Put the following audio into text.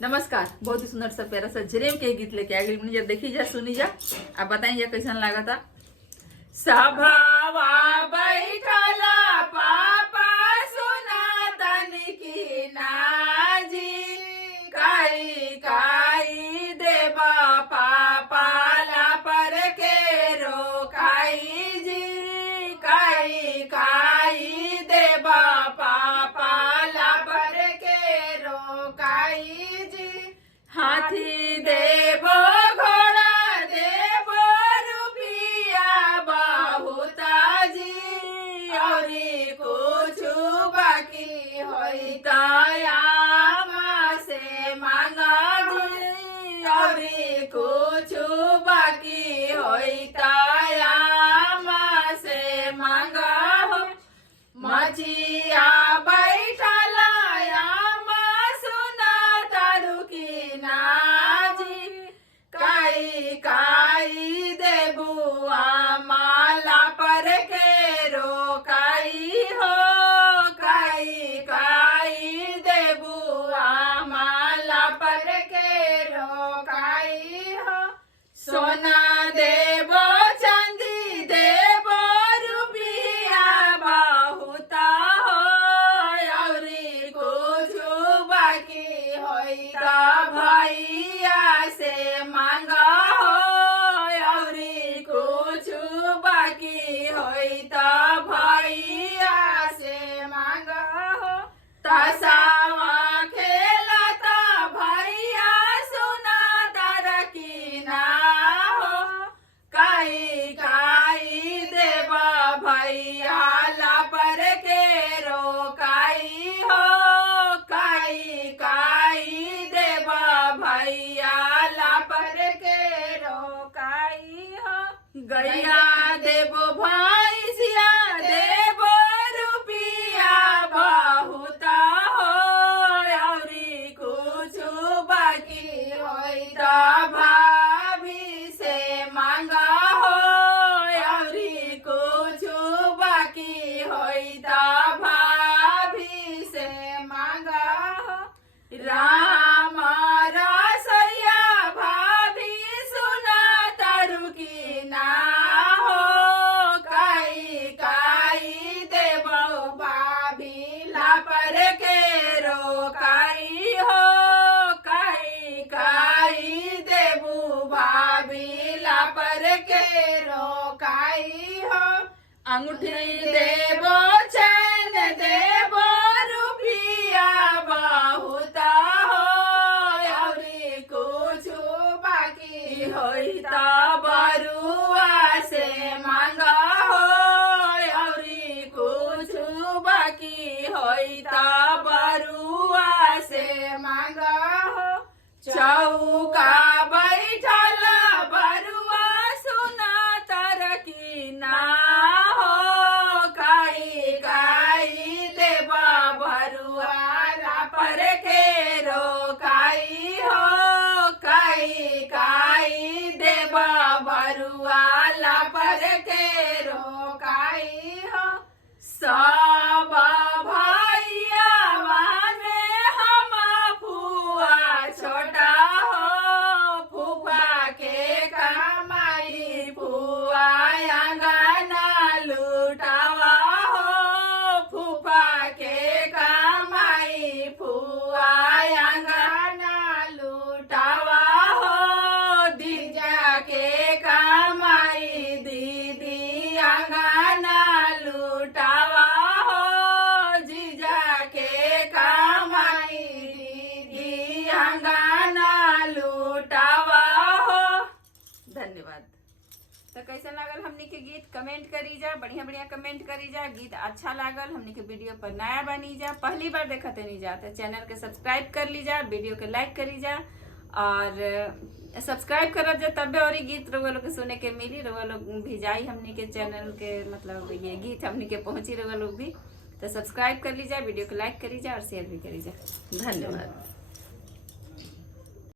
नमस्कार। बहुत ही सुंदर सा प्यारा सा जरेम के गीत लेके आ गई। देखी जा, सुनी जा, आप बताइए कैसा लगा था। सभावा बैठला पापा सुना तन की नाजी, काई काई देवा पापा ला पर के रोकाई जी, काई काई देवा पापा ला पर के रोकाई जी। हाथी देवो घोड़ा देवो रुपिया बहुता जी, और कुछ बाकी होई तयामा से मांगा जी, और कुछ बाकी होई तयामा से मांगा हो। मचिया बैठला यामा सुना तारू की नाजी, काई काई देबुआ माला पर के रोकाई हो, काई काई देबुआ माला पर के रोकाई हो। सोना देवो चांदी देवो रुपिया बहुता हो, और कुछ बाकी होई त भैया से मांगा हो, और कुछ बाकी होई त भैया से मांगा हो। तसावा खेलता भैया सुना तारा की ना हो, काई काई देवा भैया ला पर के रोकाई हो, काई काई देवा भैया ला पर के रोकाई हो। गैया देवो भैंसिया देवो रुपिया बहुता हो, और कुछ बाकी होई त भाभी से मांगा हो, और कुछ बाकी होई त भाभी से मांगा हो। राम रसैया भाभी सुना तारू की ना हो, काई काई देवो भाभी ला पर के रोकाई हो, काई काई देबू भाभी ला पर के रोकाई हो। अंगूठी देवो चैन देवो रुपिया बहुता हो, और कुछ बाकी होई त बरुआ से मांगा हो, और कुछ बाकी होई त बरुआ से मांगा हो। चौका बैठला बरुआ सुना तारा की ना हो, काई काई देवा बरुआ ला पर के रोकाई हो, काई काई देवा बरुआ ला पर के रोकाई हो। सब भैया माने हम फुआ छोटा हो, फुफा के कमाई फुआ अंगना लुटावा हो, फुफा के कमाई फुआ अंगना लुटावा हो। दीजा के कमाई दीदी अंगना लुटावा हो, जीजा के कमाई दीदी अंगना लुटावा हो। धन्यवाद। तो कैसा लागल हमनी के गीत कमेंट करी जा, बढ़िया बढ़िया कमेंट करी जा। गीत अच्छा लागल हमनी के वीडियो पर नया बनी जा, पहली बार देखते नहीं जा तो चैनल के सब्सक्राइब कर ली जा, वीडियो के लाइक करी जा, और सब्सक्राइब कर जा, तबे और गीत रउआ लोग के सुने के मिली। रउआ लोग भी जाई हमनी के चैनल के, मतलब ये गीत हमनी के पहुंची रउआ लोग भी। तो सब्सक्राइब कर ली जा, वीडियो को लाइक करी जा और शेयर भी करी जा। धन्यवाद।